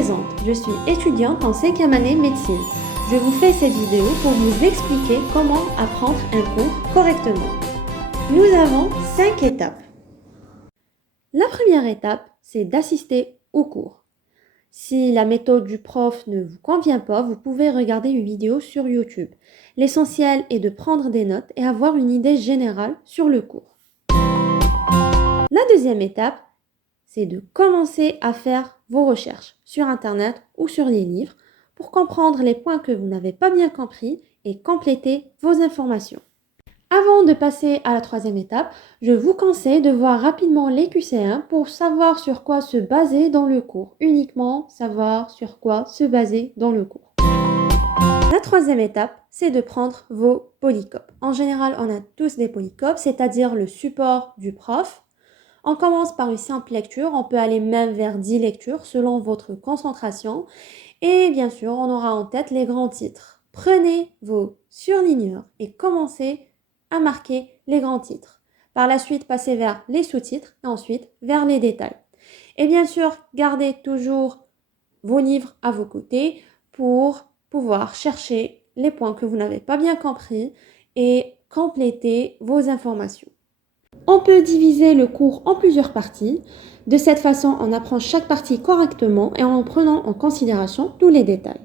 présente, je suis étudiante en 5e année médecine. Je vous fais cette vidéo pour vous expliquer comment apprendre un cours correctement. Nous avons 5 étapes. La première étape, c'est d'assister au cours. Si la méthode du prof ne vous convient pas, vous pouvez regarder une vidéo sur YouTube. L'essentiel est de prendre des notes et avoir une idée générale sur le cours. La deuxième étape, c'est de commencer à faire vos recherches sur Internet ou sur les livres pour comprendre les points que vous n'avez pas bien compris et compléter vos informations. Avant de passer à la troisième étape, je vous conseille de voir rapidement les QC1 pour savoir sur quoi se baser dans le cours. Uniquement savoir sur quoi se baser dans le cours. La troisième étape, c'est de prendre vos polycopes. En général, on a tous des polycopes, c'est-à-dire le support du prof. On commence par une simple lecture, on peut aller même vers 10 lectures selon votre concentration. Et bien sûr, on aura en tête les grands titres. Prenez vos surligneurs et commencez à marquer les grands titres. Par la suite, passez vers les sous-titres et ensuite vers les détails. Et bien sûr, gardez toujours vos livres à vos côtés pour pouvoir chercher les points que vous n'avez pas bien compris et compléter vos informations. On peut diviser le cours en plusieurs parties. De cette façon, on apprend chaque partie correctement et en prenant en considération tous les détails.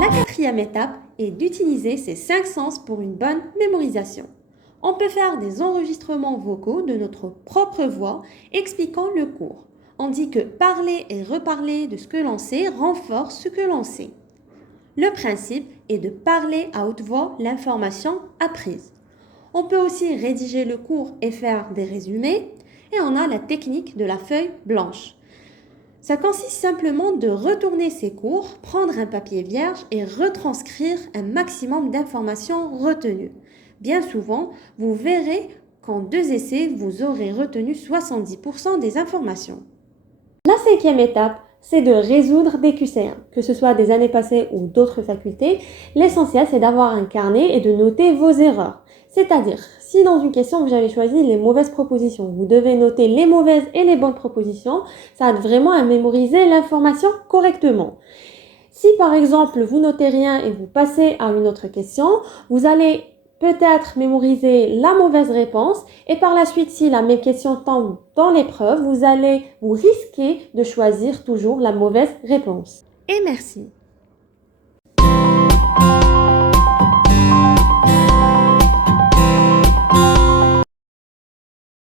La quatrième étape est d'utiliser ces 5 sens pour une bonne mémorisation. On peut faire des enregistrements vocaux de notre propre voix expliquant le cours. On dit que parler et reparler de ce que l'on sait renforce ce que l'on sait. Le principe est de parler à haute voix l'information apprise. On peut aussi rédiger le cours et faire des résumés. Et on a la technique de la feuille blanche. Ça consiste simplement de retourner ses cours, prendre un papier vierge et retranscrire un maximum d'informations retenues. Bien souvent, vous verrez qu'en 2 essais, vous aurez retenu 70% des informations. La 5e étape, c'est de résoudre des QC1, que ce soit des années passées ou d'autres facultés. L'essentiel, c'est d'avoir un carnet et de noter vos erreurs. C'est-à-dire, si dans une question vous avez choisi les mauvaises propositions, vous devez noter les mauvaises et les bonnes propositions. Ça aide vraiment à mémoriser l'information correctement. Si par exemple vous notez rien et vous passez à une autre question, vous allez peut-être mémoriser la mauvaise réponse et par la suite, si la même question tombe dans l'épreuve, vous risquer de choisir toujours la mauvaise réponse. Et merci.